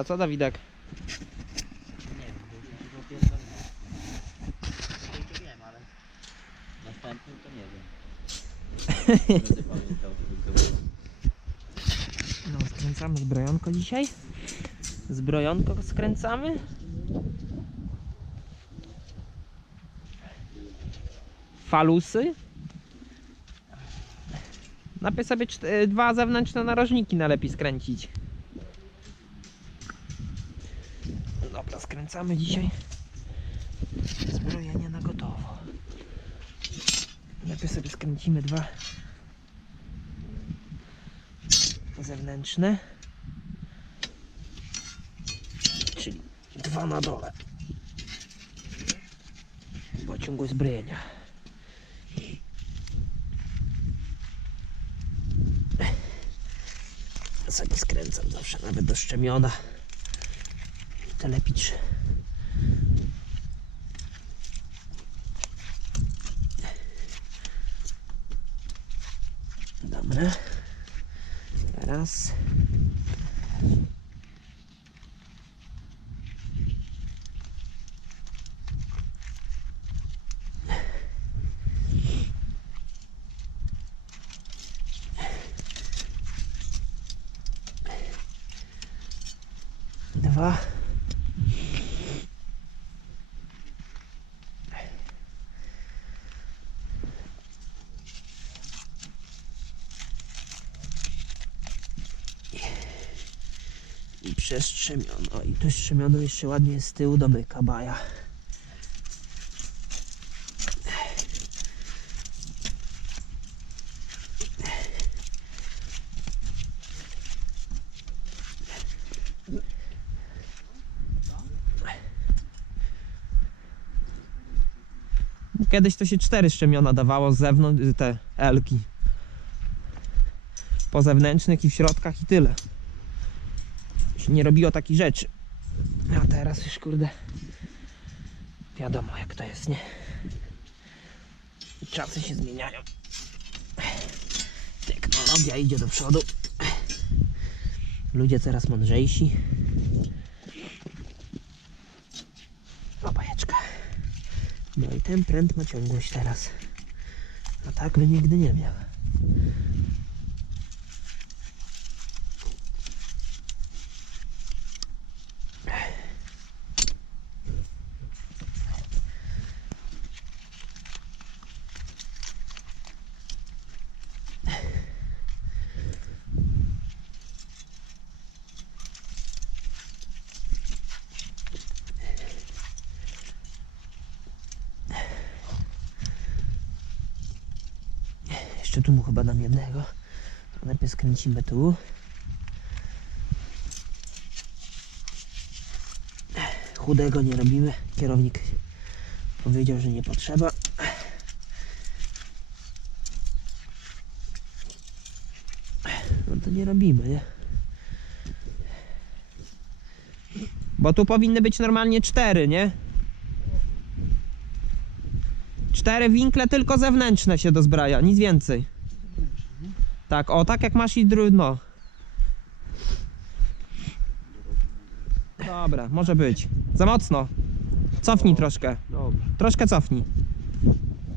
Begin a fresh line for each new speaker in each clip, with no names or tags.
A co Dawidek?
Nie wiem, bo już to wiem, ale następnym to nie wiem.
No, skręcamy zbrojonko dzisiaj. Zbrojonko skręcamy. Falusy. Najpierw sobie dwa zewnętrzne narożniki najlepiej skręcić. Skręcamy dzisiaj. Zbrojenie na gotowo. Najpierw sobie skręcimy dwa zewnętrzne. Czyli dwa na dole. Pociągu zbrojenia. Sobie skręcam zawsze, nawet do szczemiona. Telepicz. Dobra. Teraz. Dwa. I przestrzemiono. I to strzemiono jeszcze ładnie z tyłu domyka baja. Kiedyś to się cztery szczemiona dawało z zewnątrz, te elki. Po zewnętrznych i w środkach i tyle się nie robiło takich rzeczy. A teraz już kurde. Wiadomo jak to jest, nie? Czasy się zmieniają. Technologia idzie do przodu. Ludzie coraz mądrzejsi. O, bajeczka. No i ten pręt ma ciągłość teraz. A tak by nigdy nie miał. Jeszcze tu mu chyba dam jednego. Najpierw skręcimy tu. Chudego nie robimy. Kierownik powiedział, że nie potrzeba. No to nie robimy, nie? Bo tu powinny być normalnie cztery, nie? Cztery winkle tylko zewnętrzne się dozbraja, nic więcej. Tak, o tak jak masz i dru... no. Dobra, może być. Za mocno. Cofnij troszkę. Troszkę cofnij.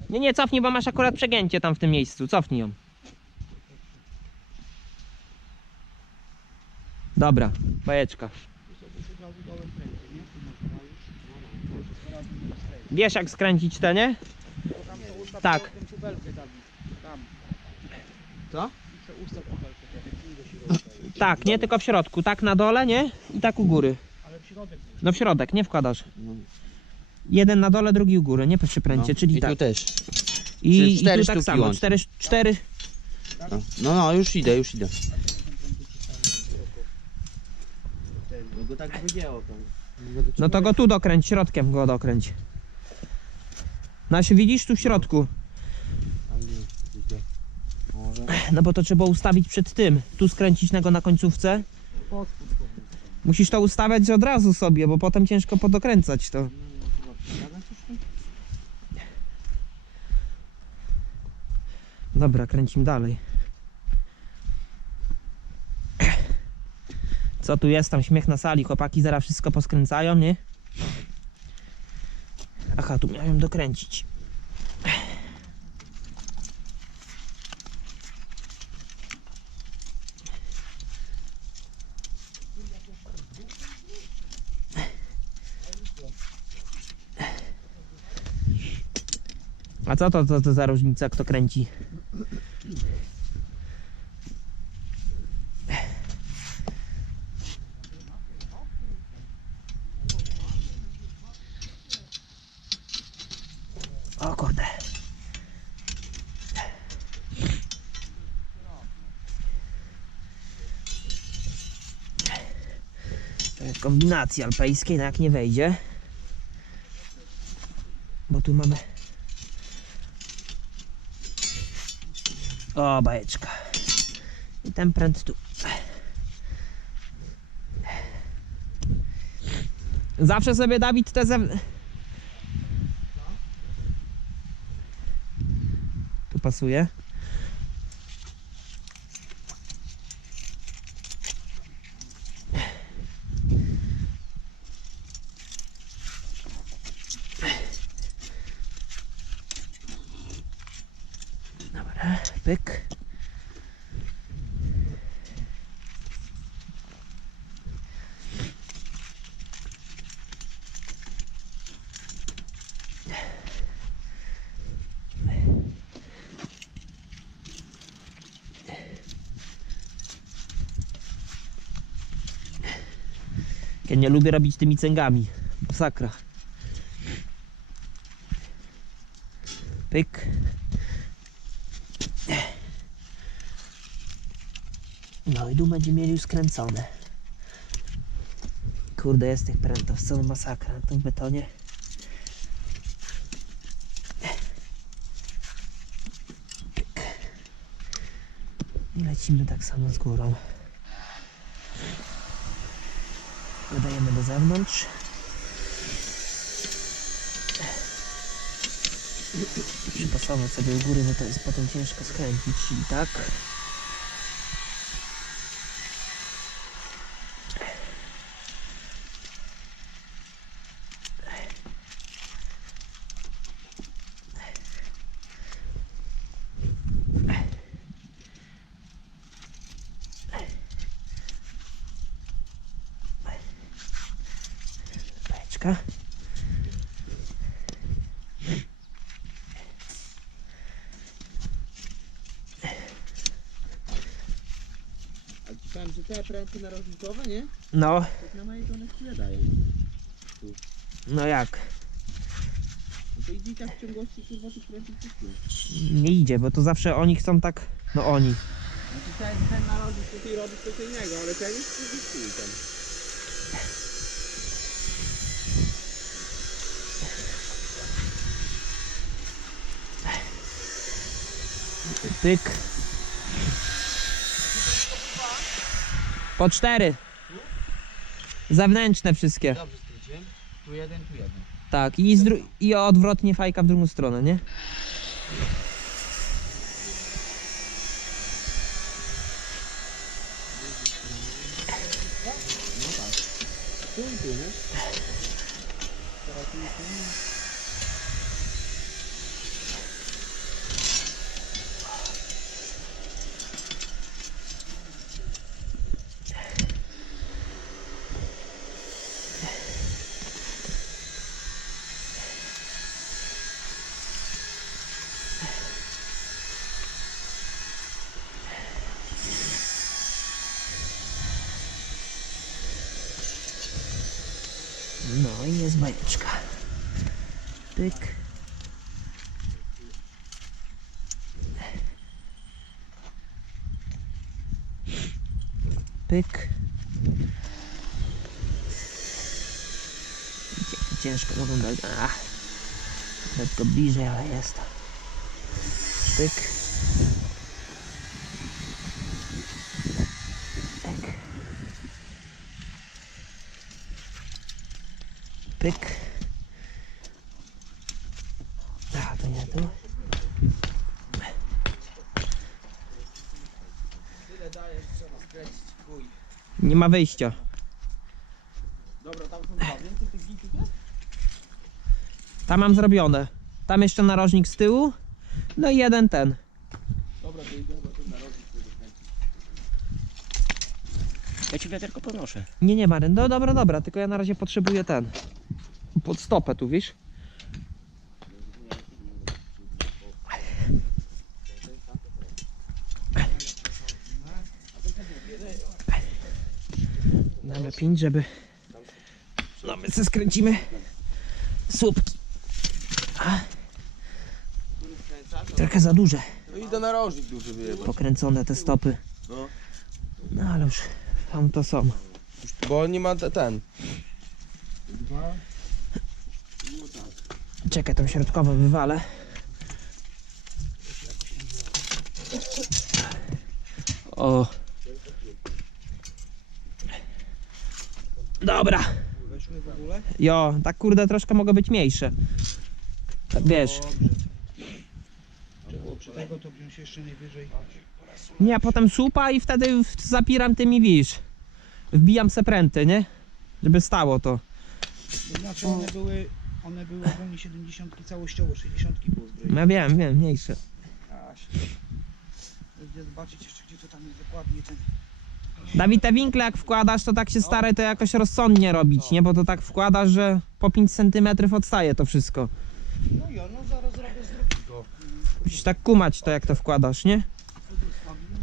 Nie, nie, cofnij, bo masz akurat przegięcie tam w tym miejscu. Cofnij ją. Dobra, bajeczka. Wiesz jak skręcić te, nie? Tak.
Co?
Tak, nie tylko w środku. Tak na dole, nie? I tak u góry. No w środek, nie wkładasz. Jeden na dole, drugi u góry, nie przy pręcie, czyli
I
tak.
tu też.
I,
czyli
i
cztery
tu tak
sztuki
samo.
łącznie.
Cztery, cztery.
No, no, no już idę, już idę. No go tak wygięło tam.
No to go tu dokręć, środkiem go dokręć. Się widzisz tu w środku. No bo to trzeba ustawić przed tym. Tu skręcić na go na końcówce. Musisz to ustawiać od razu sobie, bo potem ciężko podokręcać to. Dobra, kręcimy dalej. Co tu jest? Tam śmiech na sali. Chłopaki zaraz wszystko poskręcają, nie? Aha, tu miałem dokręcić. A co to, to, to za różnica, kto kręci? O kurde. Kombinacji alpejskiej, no jak nie wejdzie. Bo tu mamy O, bajeczka. I ten pręt tu. Zawsze sobie Dawid te zew... Tu pasuje. Dobra, pyk. Ja nie lubię robić tymi cęgami. Masakra. Pyk. No i tu będzie mieli już skręcone. Kurde, jest tych prętów, co masakra na tym betonie. I lecimy tak samo z górą. Dodajemy do zewnątrz. Przypasować sobie u góry, bo to jest potem ciężko skręcić, czyli tak. Bajeczka.
A ci powiem, że te pręty narożnikowe, nie?
No,
Tak na mojej to one chwilę dają.
no jak?
No to idzie i tak w ciągłości kurwa tych prętów puścił.
Nie idzie, bo to zawsze oni chcą tak. No oni.
Znaczy ten, ten narożnik tutaj robi coś innego, ale ten jest puścił ten.
Pyk. Po cztery. Zewnętrzne wszystkie.
Dobrze skróciłem. Tu jeden, tu jeden.
Tak, i, z dru- i odwrotnie fajka w drugą stronę, nie?
Tu i tu, nie? Teraz tu i tu.
No i jest bajeczka. Pyk. Pyk. Ciężko mogą dać. Ach. Lekko bliżej, ale jest. Pyk. Pyk. Pyk. A, to nie tu.
Tyle dajesz, trzeba skręcić, chuj.
Nie ma wyjścia.
Dobra, tam są dwa. Więcej tych gitów jest?
Tam mam zrobione. Tam jeszcze narożnik z tyłu. No i jeden ten.
Dobra, to idę chyba ten narożnik sobie dokręcić.
Ja ci wiaderko podnoszę.
Nie, nie Maryn. No dobra, dobra, tylko ja na razie potrzebuję ten. Pod stopę tu, wiesz? Damy pięć, żeby... No my se skręcimy słupki. Trochę za duże.
No i do narożnik duży wyjebać.
Pokręcone te stopy.
No.
No ale już tam to są.
Bo nie ma te, ten.
Czekaj, tą środkową wywalę. O. Dobra.
Weszły w ogóle?
Jo, tak kurde troszkę mogą być mniejsze. Tak wiesz.
Było przy tego to wziąć jeszcze najwyżej.
Nie, a potem słupa i wtedy w- zapiram tymi wisz. Wbijam se pręty, nie? Żeby stało to.
To znaczy one były, one były ogólnie 70 całościowo, 60 było zbrojone.
Ja wiem, wiem, mniejsze.
Aś. Gdzie zobaczyć jeszcze gdzie to tam jest dokładnie ten.
Dawid, te winkle jak wkładasz, to tak się staraj to jakoś rozsądnie robić, nie? Bo to tak wkładasz, że po 5 cm odstaje to wszystko.
No ja no zaraz zrobię z drugiego.
Musisz tak kumać to jak to wkładasz, nie?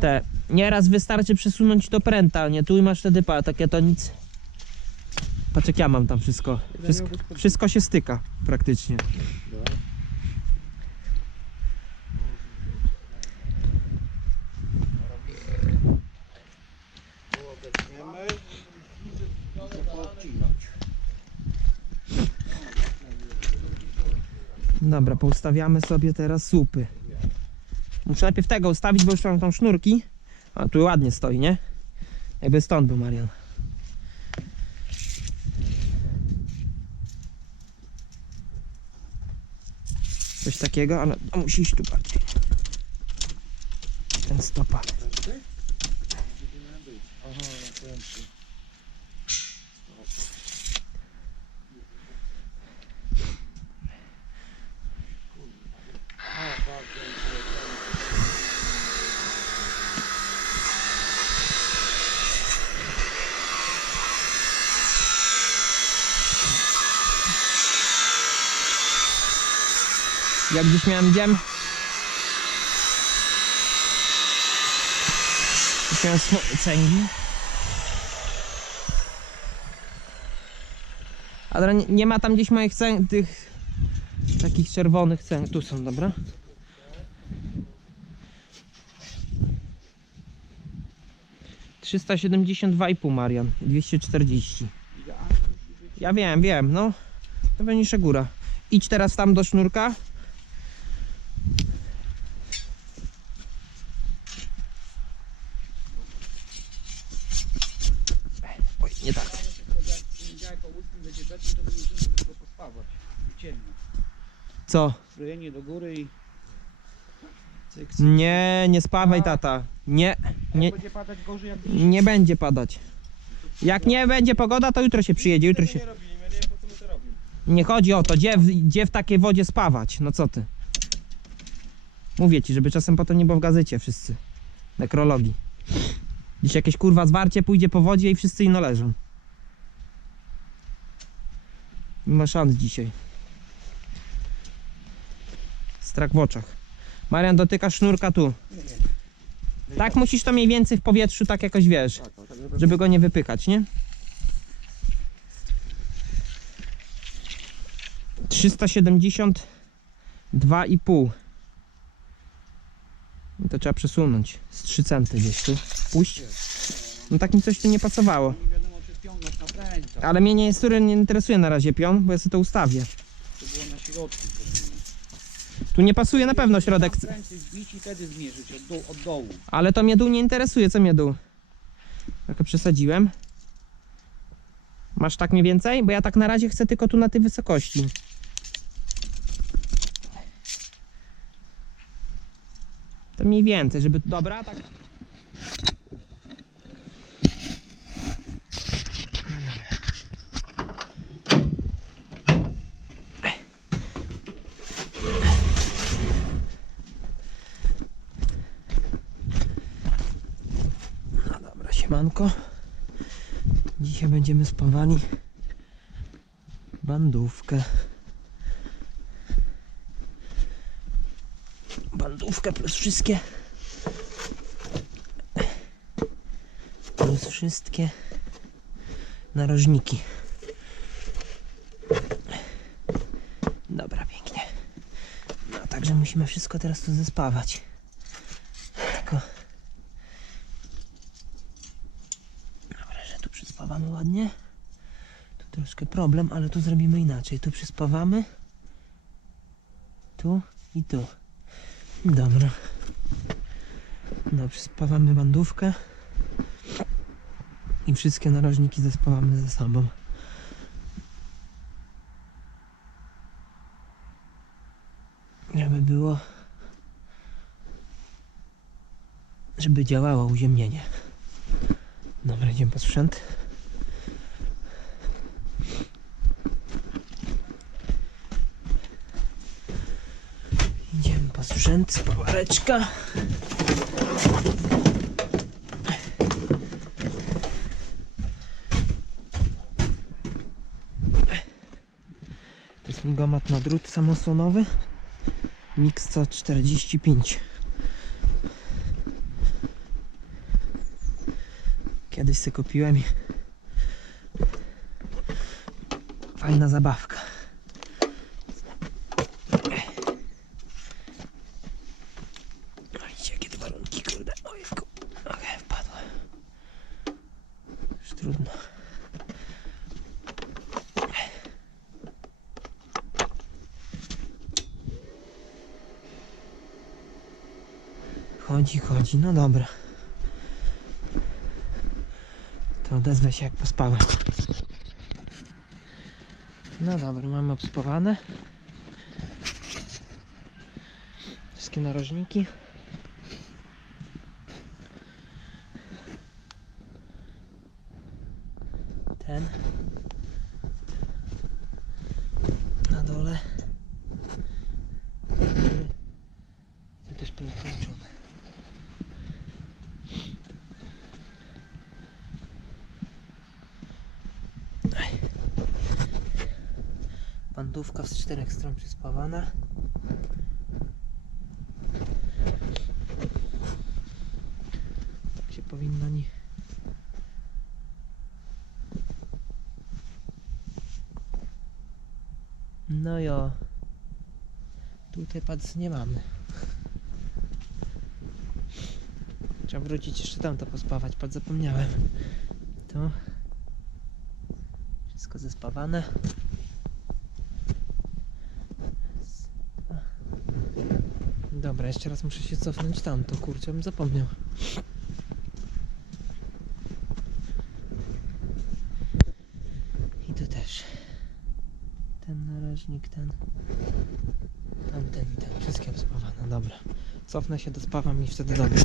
Te. Nieraz wystarczy przesunąć do pręta, nie? Tu i masz wtedy pa, takie to nic. Patrz jak ja mam tam wszystko. Wszystko, wszystko się styka praktycznie.
Odetniemy.
Dobra, poustawiamy sobie teraz słupy. Muszę najpierw tego ustawić, bo już mam tam sznurki. A tu ładnie stoi, nie? Jakby stąd był Marian. Coś takiego, ale to musi iść tu bardziej. Ten stopa.
Aha, ręczny.
Jak gdzieś miałem dziem. Gdzieś miałem smo- cęgi. Ale nie, nie ma tam gdzieś moich cęg, tych takich czerwonych cęg. Tu są, dobra? Trzysta siedemdziesiąt dwa i pół Marian, dwieście czterdzieści. Ja wiem, wiem, no. To będzie góra. Idź teraz tam do sznurka. Oj, nie tak.
Jak po łódzkim będzie beczny, to będzie trzeba tylko pospawać. I Ciemno.
Co?
Zbrojenie do góry i...
Nie, nie spawaj tata. Nie, nie,
będzie padać gorzej jak
nie będzie padać. Jak nie będzie pogoda, to jutro się przyjedzie, jutro się...
Nie robimy, ja nie wiem po co my to robimy.
Nie chodzi o to, gdzie w, gdzie w takiej wodzie spawać, no co ty. Mówię ci, żeby czasem potem nie było w gazecie wszyscy. Nekrologii. Dziś jakieś kurwa zwarcie pójdzie po wodzie i wszyscy ino leżą. Nie ma szans dzisiaj. Strach w oczach. Marian, dotyka sznurka tu. Tak musisz to mniej więcej w powietrzu, tak jakoś wiesz,
żeby...
go nie wypykać, nie? 372,5 I To trzeba przesunąć z 3 centy gdzieś tu. Puść. No tak mi coś tu nie pasowało. Ale mnie nie, jest, nie interesuje na razie pion, bo ja sobie to ustawię. Tu nie pasuje na pewno środek, ale to mnie dół nie interesuje. Co mnie dół? Trochę przesadziłem. Masz tak mniej więcej? Bo ja tak na razie chcę tylko tu na tej wysokości. To mniej więcej, żeby... Dobra, tak... spanko. Dzisiaj będziemy spawali bandówkę. Bandówkę plus wszystkie plus wszystkie narożniki. Dobra, pięknie. No, także musimy wszystko teraz tu zespawać. Tylko... Dobra, że tu przyspawamy ładnie. Tu troszkę problem, ale tu zrobimy inaczej. Tu przyspawamy. Tu i tu. Dobra. No, przyspawamy bandówkę. I wszystkie narożniki zespawamy ze sobą. Żeby było żeby działało uziemnienie. Dobra, idziemy po sprzęt. Idziemy po sprzęt, spawareczka. To jest migomat na drut samosłonowy. Mix 145. Kiedyś sobie kupiłem fajna zabawka. Trudno. Chodzi, chodzi, no dobra. To odezwę się jak pospałem. No dobra, mamy obspawane. Wszystkie narożniki. Ten. Na dole. To też połączone. Bandówka z czterech stron przyspawana. Tak się powinno nie. No jo. Tutaj pac nie mamy. Trzeba wrócić jeszcze tam to pospawać, pac zapomniałem. To wszystko zespawane. Dobra, jeszcze raz muszę się cofnąć tam, to kurczę bym zapomniał. I tu też. Ten narożnik, ten. Obspawane, dobra. Cofnę się, dospawam i wtedy dobra.